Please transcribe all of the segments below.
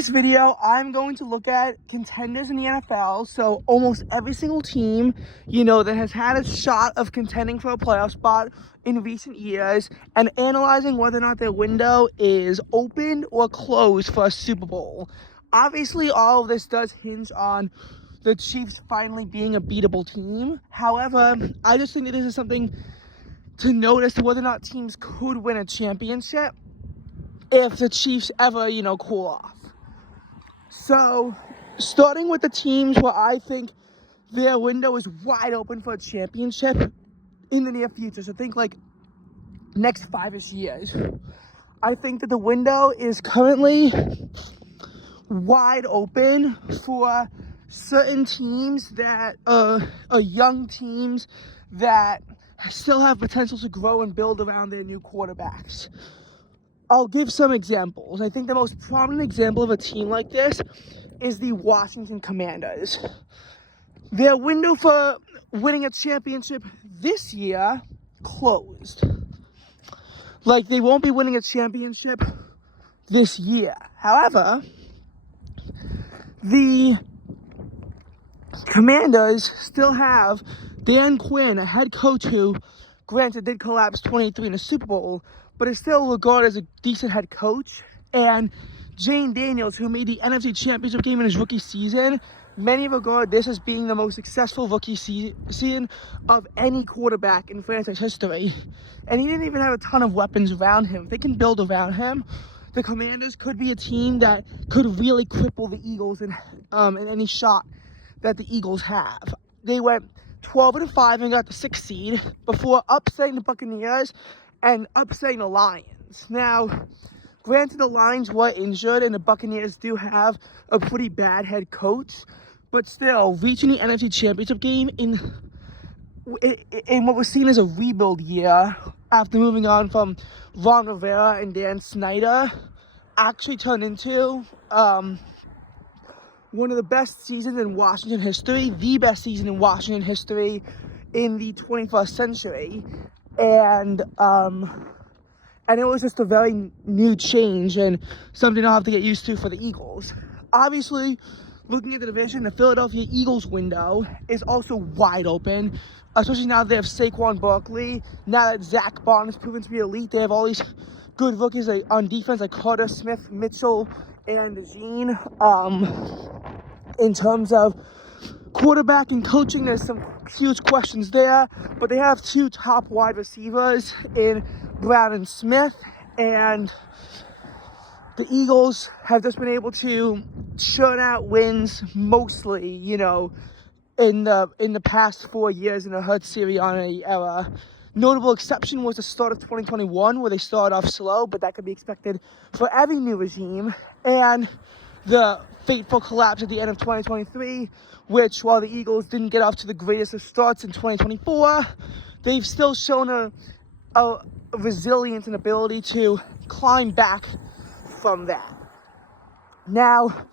this video, I'm going to look at contenders in the NFL. So almost every single team, that has had a shot of contending for a playoff spot in recent years, and analyzing whether or not their window is open or closed for a Super Bowl. Obviously, all of this does hinge on the Chiefs finally being a beatable team. However, I just think that this is something to notice whether or not teams could win a championship if the Chiefs ever, cool off. So, starting with the teams where I think their window is wide open for a championship in the near future. So think like next 5-ish years. I think that the window is currently wide open for certain teams that are young teams that still have potential to grow and build around their new quarterbacks. I'll give some examples. I think the most prominent example of a team like this is the Washington Commanders. Their window for winning a championship this year closed. Like, they won't be winning a championship this year. However, the Commanders still have Dan Quinn, a head coach who, granted, did collapse 23 in a Super Bowl, but is still regarded as a decent head coach. And Jane Daniels, who made the NFC Championship game in his rookie season. Many regard this as being the most successful rookie season of any quarterback in franchise history. And he didn't even have a ton of weapons around him. If they can build around him, the Commanders could be a team that could really cripple the Eagles in any shot that the Eagles have. They went 12-5 and got the 6th seed before upsetting the Buccaneers and upsetting the Lions. Now, granted, the Lions were injured and the Buccaneers do have a pretty bad head coach, but still, reaching the NFC Championship game in what was seen as a rebuild year after moving on from Ron Rivera and Dan Snyder actually turned into one of the best seasons in Washington history, the best season in Washington history in the 21st century. And it was just a very new change and something I'll have to get used to for the Eagles. Obviously, looking at the division, the Philadelphia Eagles window is also wide open, especially now that they have Saquon Barkley. Now that Zach Bond has proven to be elite, they have all these good rookies on defense like Carter Smith, Mitchell, and Jean. In terms of quarterback and coaching, there's some huge questions there, but they have 2 top wide receivers in Brown and Smith, and the Eagles have just been able to churn out wins mostly, in the past 4 years in the Hurts Sirianni era. Notable exception was the start of 2021, where they started off slow, but that could be expected for every new regime, and the fateful collapse at the end of 2023, which, while the Eagles didn't get off to the greatest of starts in 2024, they've still shown a resilience and ability to climb back from that. Now,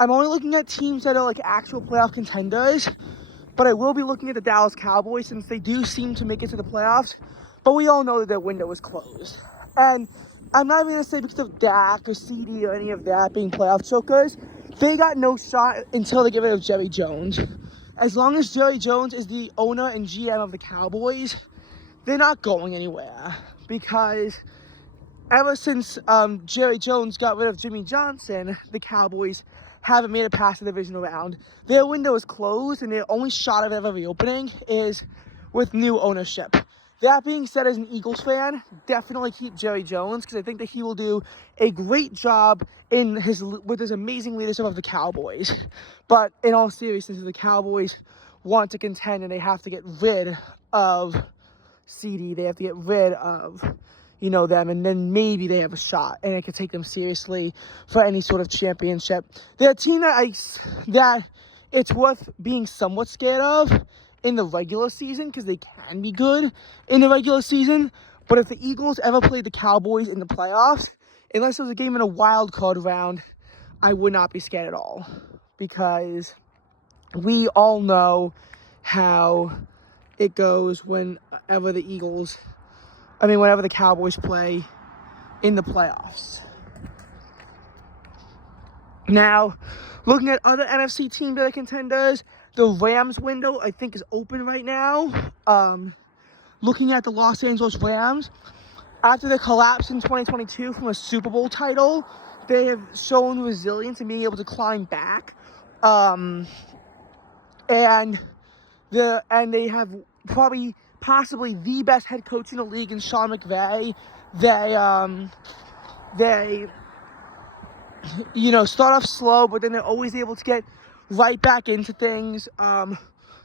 I'm only looking at teams that are like actual playoff contenders, but I will be looking at the Dallas Cowboys since they do seem to make it to the playoffs, but we all know that their window is closed. And I'm not even going to say because of Dak or CD or any of that being playoff chokers. They got no shot until they get rid of Jerry Jones. As long as Jerry Jones is the owner and GM of the Cowboys, they're not going anywhere. Because ever since Jerry Jones got rid of Jimmy Johnson, the Cowboys haven't made it past the divisional round. Their window is closed, and their only shot of ever reopening is with new ownership. That being said, as an Eagles fan, definitely keep Jerry Jones, because I think that he will do a great job with his amazing leadership of the Cowboys. But in all seriousness, if the Cowboys want to contend and they have to get rid of CD, they have to get rid of them, and then maybe they have a shot, and it could take them seriously for any sort of championship. They're a team that it's worth being somewhat scared of in the regular season, because they can be good in the regular season. But if the Eagles ever played the Cowboys in the playoffs, unless it was a game in a wild card round, I would not be scared at all, because we all know how it goes whenever the Cowboys play in the playoffs. Now, looking at other NFC teams that are contenders, the Rams window, I think, is open right now. Looking at the Los Angeles Rams, after the collapse in 2022 from a Super Bowl title, they have shown resilience in being able to climb back. And they have possibly the best head coach in the league in Sean McVay. They start off slow, but then they're always able to get right back into things.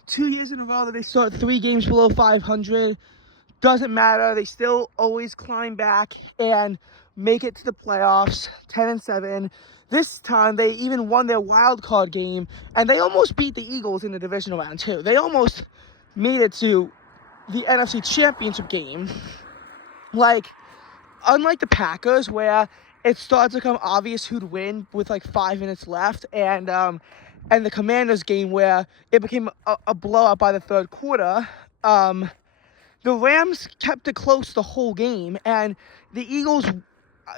2 years in a row that they start 3 games below 500. Doesn't matter. They still always climb back and make it to the playoffs, 10-7. This time, they even won their wild card game, and they almost beat the Eagles in the divisional round, too. They almost made it to the NFC Championship game. Unlike the Packers, where it started to become obvious who'd win with 5 minutes left, and the Commanders game where it became a blowout by the third quarter, the Rams kept it close the whole game, and the Eagles,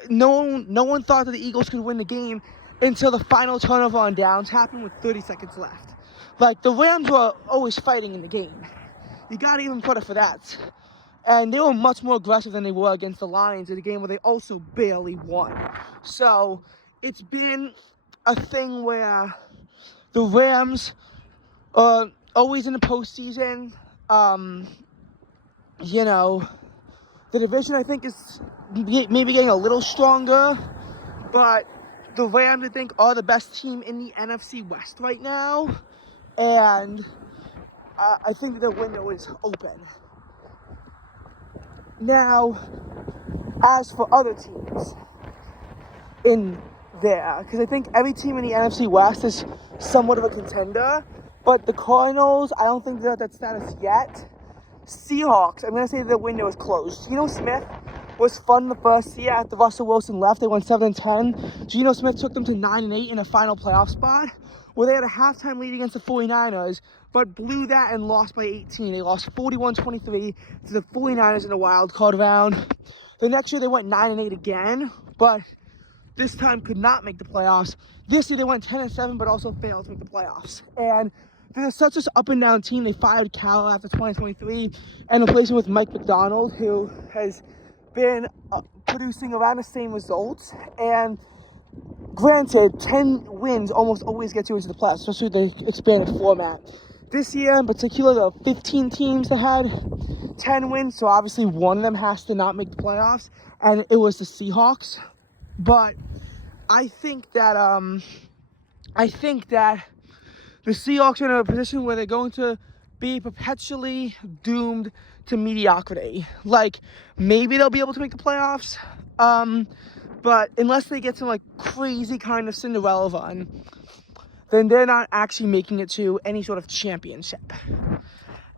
no one thought that the Eagles could win the game until the final turnover on downs happened with 30 seconds left. The Rams were always fighting in the game. You gotta even put it for that. And they were much more aggressive than they were against the Lions in a game where they also barely won. So it's been a thing where the Rams are always in the postseason. The division, I think, is maybe getting a little stronger. But the Rams, I think, are the best team in the NFC West right now. And I think that the window is open. Now, as for other teams in there, because I think every team in the NFC West is somewhat of a contender, but the Cardinals, I don't think they're at that status yet. Seahawks, I'm going to say the window is closed. Geno Smith was fun the first year after Russell Wilson left. They went 7-10. Geno Smith took them to 9-8 in a final playoff spot, where they had a halftime lead against the 49ers, but blew that and lost by 18. They lost 41-23 to the 49ers in the wild card round. The next year they went 9-8 again, but this time could not make the playoffs. This year they went 10-7, but also failed to make the playoffs. And they're such an up and down team. They fired Cal after 2023 and replaced him with Mike McDonald, who has been producing around the same results. And granted, 10 wins almost always gets you into the playoffs, especially with the expanded format. This year in particular, there are 15 teams that had 10 wins, so obviously one of them has to not make the playoffs, and it was the Seahawks. But I think that the Seahawks are in a position where they're going to be perpetually doomed to mediocrity. Maybe they'll be able to make the playoffs, but unless they get some crazy kind of Cinderella run, then they're not actually making it to any sort of championship.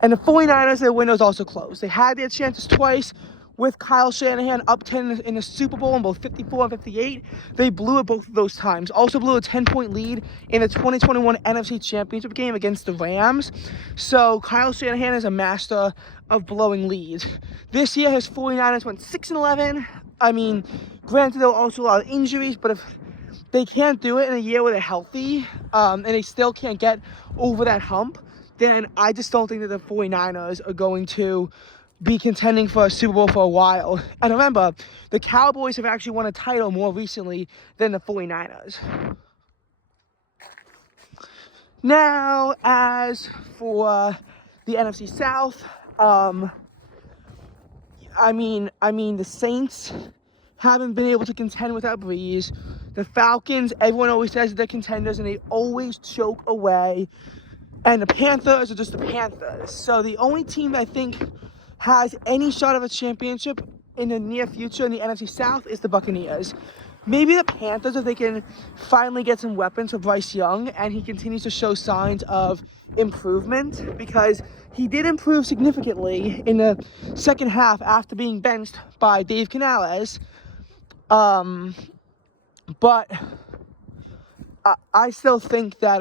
And the 49ers, their window is also closed. They had their chances twice with Kyle Shanahan up 10 in the Super Bowl in both 54 and 58. They blew it both of those times. Also blew a 10-point lead in the 2021 NFC Championship game against the Rams. So Kyle Shanahan is a master of blowing leads. This year, his 49ers went 6-11. I mean, granted, there were also a lot of injuries, but if they can't do it in a year where they're healthy, and they still can't get over that hump, then I just don't think that the 49ers are going to be contending for a Super Bowl for a while. And remember, the Cowboys have actually won a title more recently than the 49ers. Now, as for the NFC South, the Saints haven't been able to contend without Breeze. The Falcons, everyone always says they're contenders, and they always choke away. And the Panthers are just the Panthers. So the only team that I think has any shot of a championship in the near future in the NFC South is the Buccaneers. Maybe the Panthers, if they can finally get some weapons for Bryce Young and he continues to show signs of improvement, because he did improve significantly in the second half after being benched by Dave Canales. But I still think that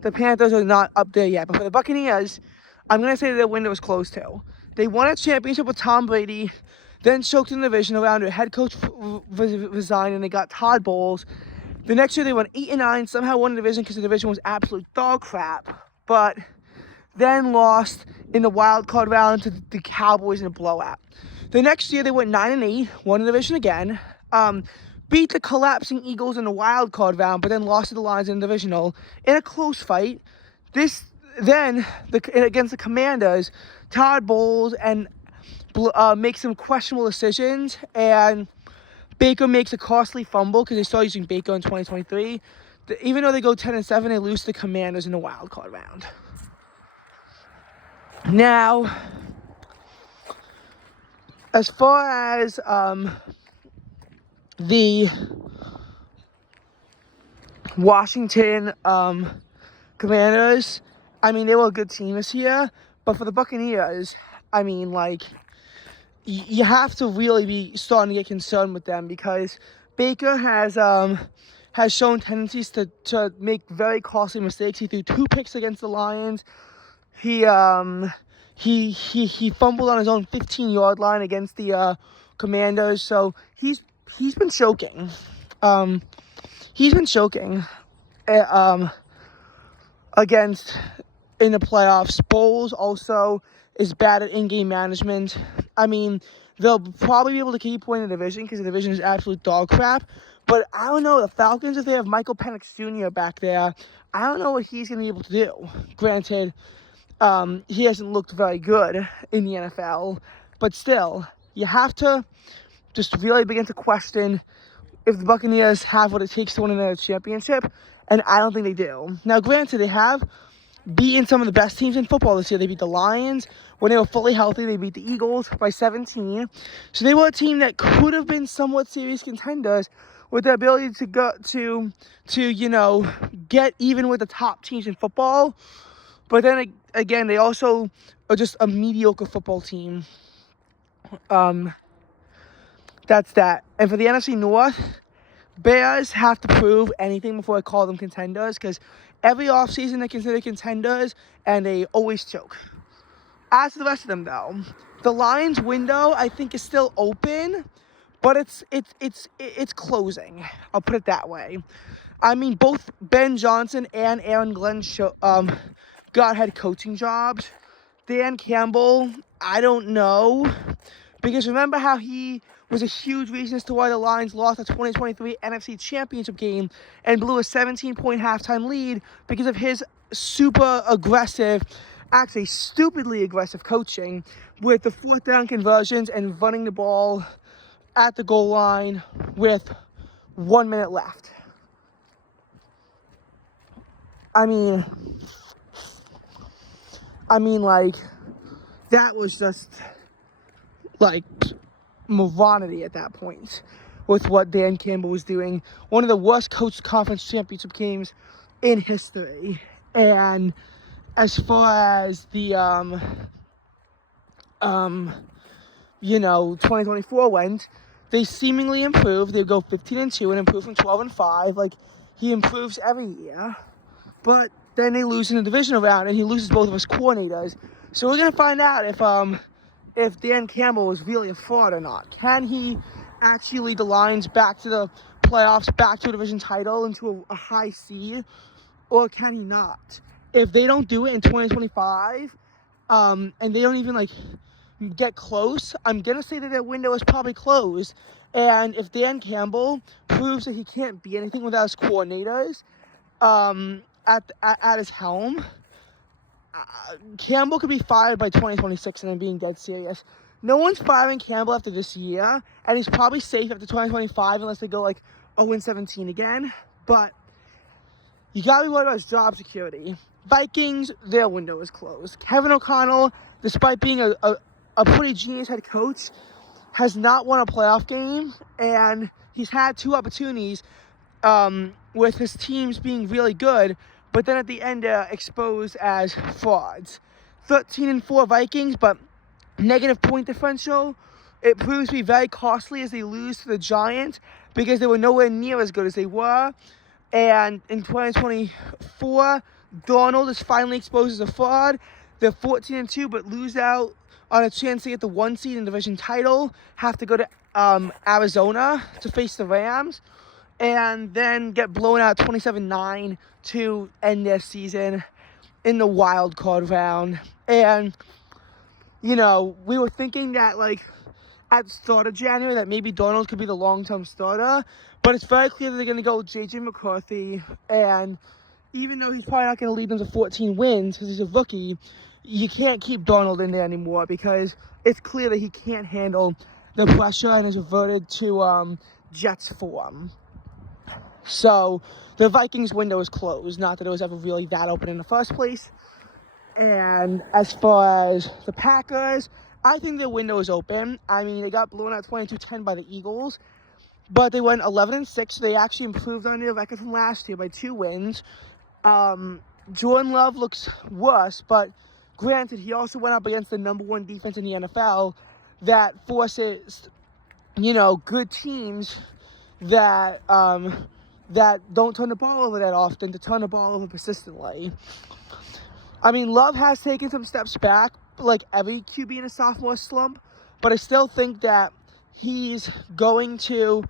the Panthers are not up there yet. But for the Buccaneers, I'm going to say that their window is closed too. They won a championship with Tom Brady then choked in the divisional round. Their head coach resigned, and they got Todd Bowles. The next year they went 8-9, somehow won the division because the division was absolute dog crap, but then lost in the wild card round to the Cowboys in a blowout. The next year they went 9-8, won the division again, beat the collapsing Eagles in the wild card round, but then lost to the Lions in the divisional in a close fight. Against the Commanders, Todd Bowles makes some questionable decisions, and Baker makes a costly fumble because they started using Baker in 2023. Even though they go 10-7, they lose to the Commanders in the wild card round. Now, as far as the Washington Commanders, I mean, they were a good team this year, but for the Buccaneers, I mean, like, you have to really be starting to get concerned with them because Baker has shown tendencies to make very costly mistakes. He threw 2 picks against the Lions. He fumbled on his own 15-yard line against the Commanders. So he's been choking. He's been choking against in the playoffs. Bowles also is bad at in-game management. I mean, they'll probably be able to keep winning the division because the division is absolute dog crap. But I don't know, the Falcons, if they have Michael Penix Jr. back there, I don't know what he's going to be able to do. Granted, he hasn't looked very good in the NFL. But still, you have to just really begin to question if the Buccaneers have what it takes to win another championship. And I don't think they do. Now, granted, they have beaten some of the best teams in football this year. They beat the Lions. When they were fully healthy, they beat the Eagles by 17. So they were a team that could have been somewhat serious contenders with the ability to go to get even with the top teams in football. But then again, they also are just a mediocre football team. That's that. And for the NFC North, Bears have to prove anything before I call them contenders because every offseason they consider contenders and they always choke. As to the rest of them, though, the Lions' window I think is still open, but it's closing. I'll put it that way. I mean, both Ben Johnson and Aaron Glenn got head coaching jobs. Dan Campbell, I don't know, because remember how he was a huge reason as to why the Lions lost the 2023 NFC Championship game and blew a 17-point halftime lead because of his super aggressive, actually stupidly aggressive coaching with the 4th down conversions and running the ball at the goal line with 1 minute left. I mean, like, that was just, like, morality at that point with what Dan Campbell was doing. One of the worst coach conference championship games in history. And as far as the 2024 went, they seemingly improved. They go 15-2 and improve from 12-5. Like, he improves every year. But then they lose in the divisional round, and he loses both of his coordinators. So we're gonna find out if Dan Campbell was really a fraud or not. Can he actually lead the Lions back to the playoffs, back to a division title, into a high seed, or can he not? If they don't do it in 2025, and they don't even, like, get close, I'm going to say that their window is probably closed. And if Dan Campbell proves that he can't be anything without his coordinators at his helm, Campbell could be fired by 2026, and I'm being dead serious. No one's firing Campbell after this year, and he's probably safe after 2025 unless they go like 0-17 again. But you gotta be worried about his job security. Vikings, their window is closed. Kevin O'Connell, despite being a pretty genius head coach, has not won a playoff game, and he's had 2 opportunities with his teams being really good, but then at the end exposed as frauds. 13-4 Vikings, but negative point differential. It proves to be very costly as they lose to the Giants because they were nowhere near as good as they were. And in 2024, Donald is finally exposed as a fraud. They're 14-2, but lose out on a chance to get the 1 seed in division title, have to go to Arizona to face the Rams, and then get blown out 27-9 to end their season in the wild card round. And, you know, we were thinking that, like, at the start of January that maybe Darnold could be the long-term starter, but it's very clear that they're going to go with J.J. McCarthy, and even though he's probably not going to lead them to 14 wins because he's a rookie, you can't keep Darnold in there anymore because it's clear that he can't handle the pressure and has reverted to Jets form. So the Vikings window is closed. Not that it was ever really that open in the first place. And as far as the Packers, I think their window is open. I mean, they got blown out 22-10 by the Eagles, but they went 11-6. They actually improved on their record from last year by 2 wins. Jordan Love looks worse, but granted, he also went up against the number 1 defense in the NFL that forces, you know, good teams that that don't turn the ball over that often to turn the ball over persistently. I mean, Love has taken some steps back, like every QB in a sophomore slump, but I still think that he's going to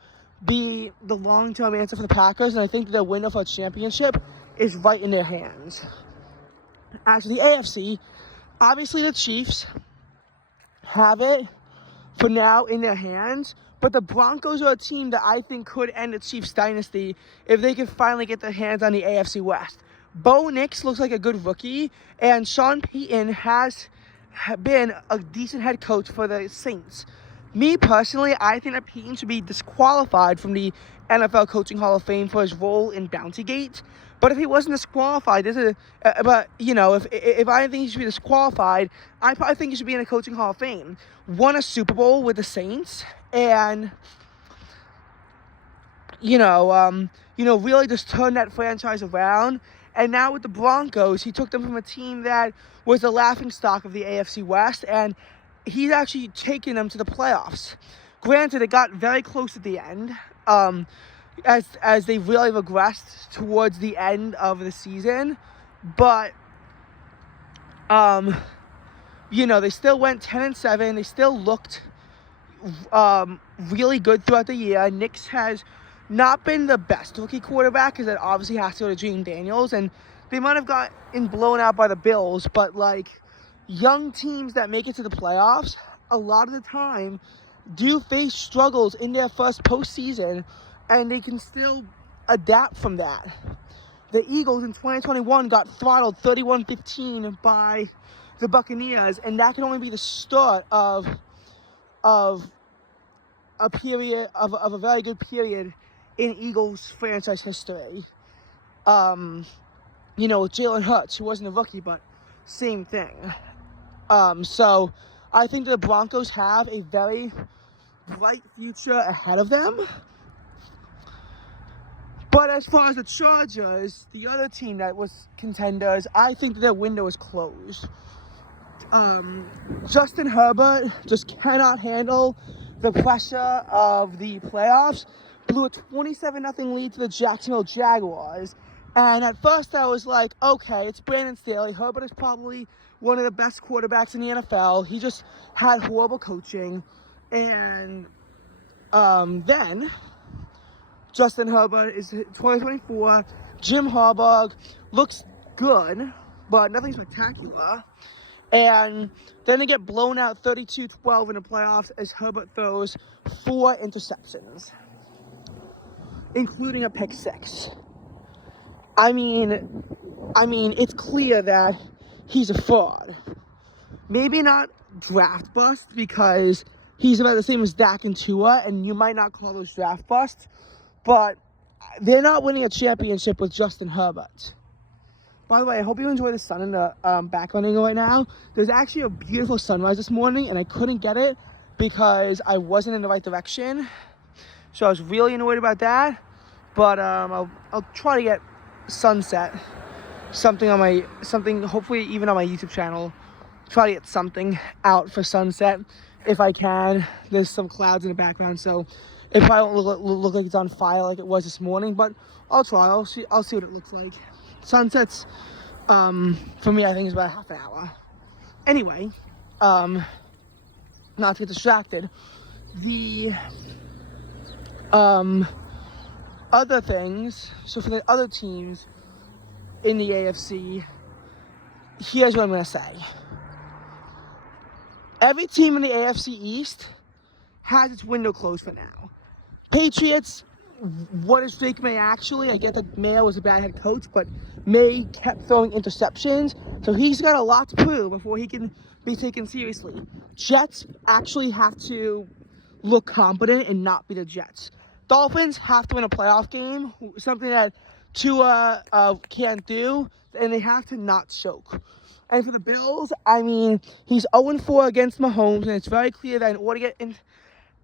be the long-term answer for the Packers, and I think their window for a championship is right in their hands. As for the AFC, obviously the Chiefs have it for now in their hands, but the Broncos are a team that I think could end the Chiefs dynasty if they can finally get their hands on the AFC West. Bo Nix looks like a good rookie, and Sean Payton has been a decent head coach for the Saints. Me personally, I think that Payton should be disqualified from the NFL Coaching Hall of Fame for his role in Bountygate. But if he wasn't disqualified, but you know, if I think he should be disqualified, I probably think he should be in the Coaching Hall of Fame. Won a Super Bowl with the Saints, and really just turned that franchise around. And now with the Broncos, he took them from a team that was the laughingstock of the AFC West, and he's actually taken them to the playoffs. Granted, it got very close at the end, as they really regressed towards the end of the season. But, they still went 10-7. They still looked really good throughout the year. Nix has not been the best rookie quarterback, because that obviously has to go to Jane Daniels, and they might have gotten blown out by the Bills, but like young teams that make it to the playoffs, a lot of the time do face struggles in their first postseason, and they can still adapt from that. The Eagles in 2021 got throttled 31-15 by the Buccaneers, and that can only be the start of a period of a very good period in Eagles franchise history. With Jalen Hurts, who wasn't a rookie, but same thing. So I think the Broncos have a very bright future ahead of them. But as far as the Chargers, the other team that was contenders, I think that their window is closed. Justin Herbert just cannot handle the pressure of the playoffs. Blew a 27-0 lead to the Jacksonville Jaguars. And at first I was like, okay, it's Brandon Staley. Herbert is probably one of the best quarterbacks in the NFL. He just had horrible coaching. And then Justin Herbert is 2024. Jim Harbaugh looks good, but nothing spectacular. And then they get blown out 32-12 in the playoffs as Herbert throws 4 interceptions, including a pick 6. I mean, it's clear that he's a fraud. Maybe not draft bust, because he's about the same as Dak and Tua, and you might not call those draft busts, but they're not winning a championship with Justin Herbert. By the way, I hope you enjoy the sun in the background right now. There's actually a beautiful sunrise this morning, and I couldn't get it because I wasn't in the right direction. So I was really annoyed about that. But I'll try to get sunset, something hopefully even on my YouTube channel. Try to get something out for sunset if I can. There's some clouds in the background, so it probably won't look like it's on fire like it was this morning. But I'll try. I'll see what it looks like. Sunsets, for me, I think is about half an hour. Anyway, not to get distracted. The other things, so for the other teams in the AFC, here's what I'm going to say. Every team in the AFC East has its window closed for now. Patriots, what is Drake May actually? I get that Mayo was a bad head coach, but May kept throwing interceptions, so he's got a lot to prove before he can be taken seriously. Jets actually have to look competent and not be the Jets. Dolphins have to win a playoff game, something that Tua can't do, and they have to not choke. And for the Bills, I mean, he's 0-4 against Mahomes, and it's very clear that in order to get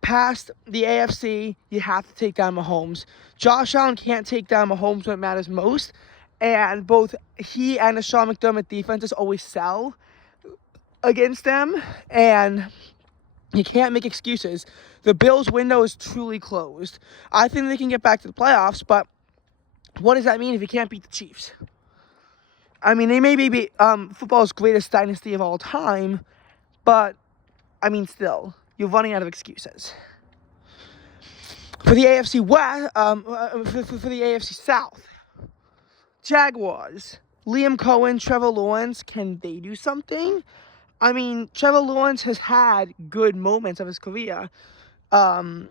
past the AFC, you have to take down Mahomes. Josh Allen can't take down Mahomes when it matters most, and both he and the Sean McDermott defenses always sell against them, and you can't make excuses. The Bills' window is truly closed. I think they can get back to the playoffs, but what does that mean if you can't beat the Chiefs? I mean, they may be football's greatest dynasty of all time, but, I mean, still, you're running out of excuses. For the AFC West, for the AFC South, Jaguars, Liam Cohen, Trevor Lawrence, can they do something? I mean, Trevor Lawrence has had good moments of his career. Like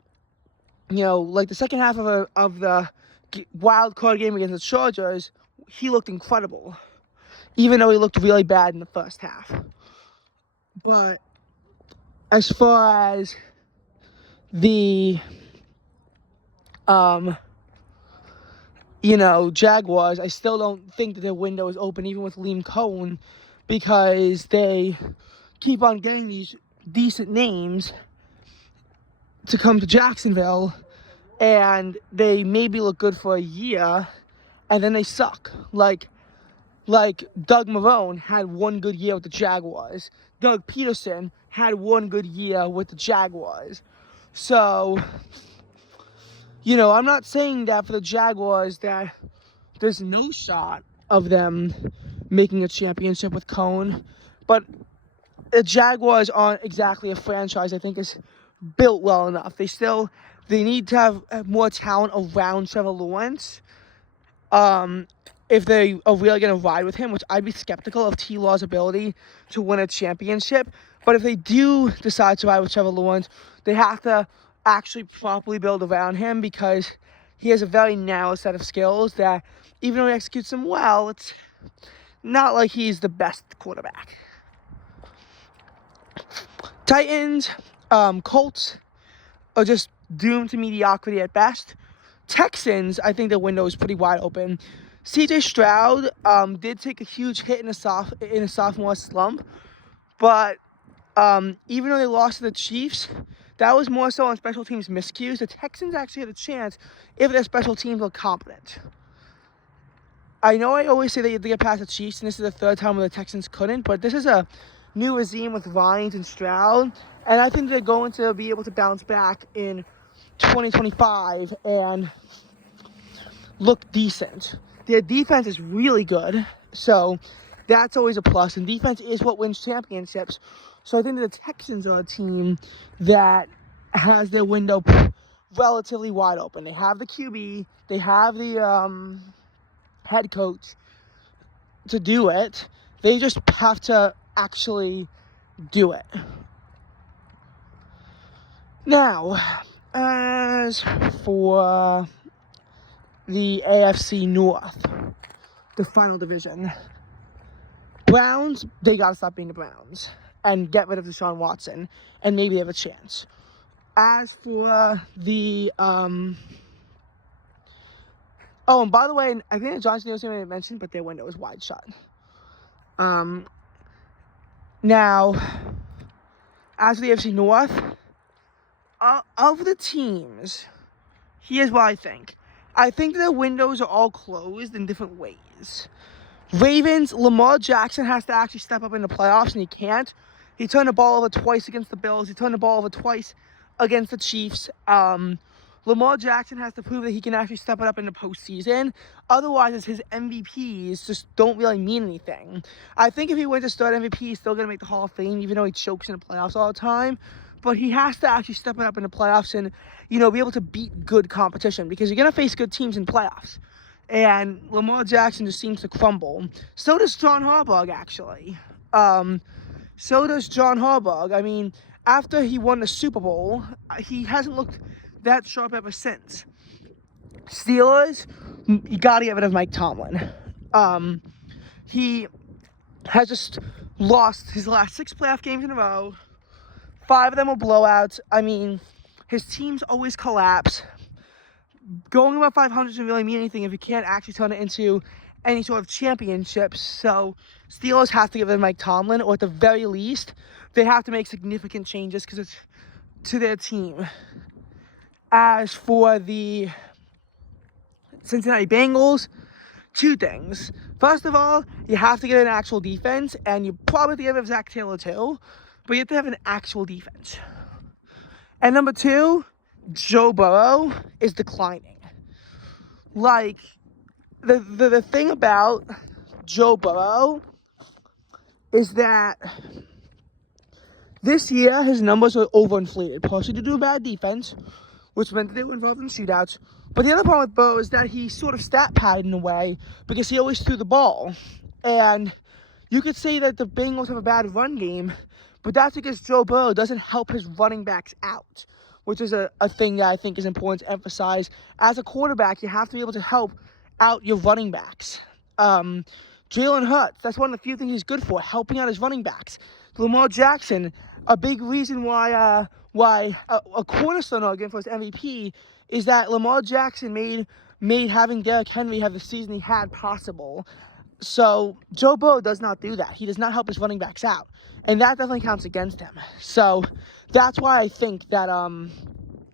the second half of the wild card game against the Chargers, he looked incredible, even though he looked really bad in the first half. But as far as the Jaguars, I still don't think that their window is open, even with Liam Cohen, because they keep on getting these decent names to come to Jacksonville, and they maybe look good for a year, and then they suck. Like Doug Marrone had one good year with the Jaguars. Doug Peterson had one good year with the Jaguars. So, I'm not saying that for the Jaguars that there's no shot of them making a championship with Cohen, but the Jaguars aren't exactly a franchise I think is built well enough. They need to have more talent around Trevor Lawrence if they are really going to ride with him, which I'd be skeptical of T-Law's ability to win a championship. But if they do decide to ride with Trevor Lawrence, they have to actually properly build around him, because he has a very narrow set of skills that, even though he executes them well, it's not like he's the best quarterback. Titans, Colts are just doomed to mediocrity at best. Texans, I think the window is pretty wide open. C.J. Stroud did take a huge hit in a sophomore slump, but even though they lost to the Chiefs, that was more so on special teams miscues. The Texans actually had a chance if their special teams were competent. I know I always say they get past the Chiefs, and this is the third time where the Texans couldn't, but this is a new regime with Ryans and Stroud, and I think they're going to be able to bounce back in 2025 and look decent. Their defense is really good, so that's always a plus, and defense is what wins championships. So I think the Texans are a team that has their window relatively wide open. They have the QB, they have the head coach to do it. They just have to actually do it. Now, as for the AFC North, the final division, Browns, they gotta stop being the Browns and get rid of Deshaun Watson, and maybe they have a chance. As for the and by the way, I think Johnson was going to mention, but their window is wide shut. Now, as for the AFC North, of the teams, here's what I think. I think their windows are all closed in different ways. Ravens, Lamar Jackson has to actually step up in the playoffs, and he can't. He turned the ball over twice against the Bills. He turned the ball over twice against the Chiefs. Lamar Jackson has to prove that he can actually step it up in the postseason. Otherwise, his MVPs just don't really mean anything. I think if he wins to start MVP, he's still going to make the Hall of Fame, even though he chokes in the playoffs all the time. but he has to actually step it up in the playoffs and, be able to beat good competition, because you're going to face good teams in playoffs. And Lamar Jackson just seems to crumble. So does John Harbaugh, actually. So does John Harbaugh. I mean, after he won the Super Bowl, he hasn't looked that sharp ever since. Steelers, you got to get rid of Mike Tomlin. He has just lost his last 6 playoff games in a row. 5 of them were blowouts. I mean, his teams always collapse. Going about 500 doesn't really mean anything if you can't actually turn it into any sort of championships. So Steelers have to give them Mike Tomlin, or at the very least, they have to make significant changes because it's to their team. As for the Cincinnati Bengals, 2 things. First of all, you have to get an actual defense, and you probably have to get rid of Zach Taylor too, but you have to have an actual defense. And number 2, Joe Burrow is declining. Like, the thing about Joe Burrow is that this year his numbers are overinflated, partially due to a bad defense, which meant that they were involved in shootouts. But the other problem with Burrow is that he sort of stat padded in a way because he always threw the ball. And you could say that the Bengals have a bad run game, but that's because Joe Burrow doesn't help his running backs out, which is a thing that I think is important to emphasize. As a quarterback, you have to be able to help out your running backs. Jalen Hurts, that's one of the few things he's good for, helping out his running backs. Lamar Jackson, a big reason why a cornerstone argument for his MVP is that Lamar Jackson made having Derrick Henry have the season he had possible. So Joe Burrow does not do that. He does not help his running backs out, and that definitely counts against him. So that's why I think that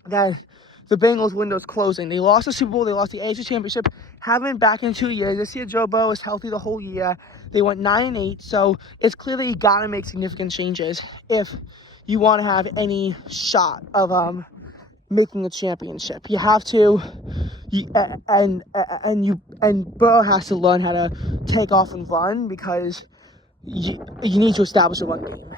that the Bengals window's closing. They lost the Super Bowl, they lost the AFC Championship, haven't been back in 2 years. This year Joe Burrow is healthy the whole year. They went 9-8, so it's clear that you gotta make significant changes if you want to have any shot of making a championship. You have to, and Burrow has to learn how to take off and run, because you need to establish a run game.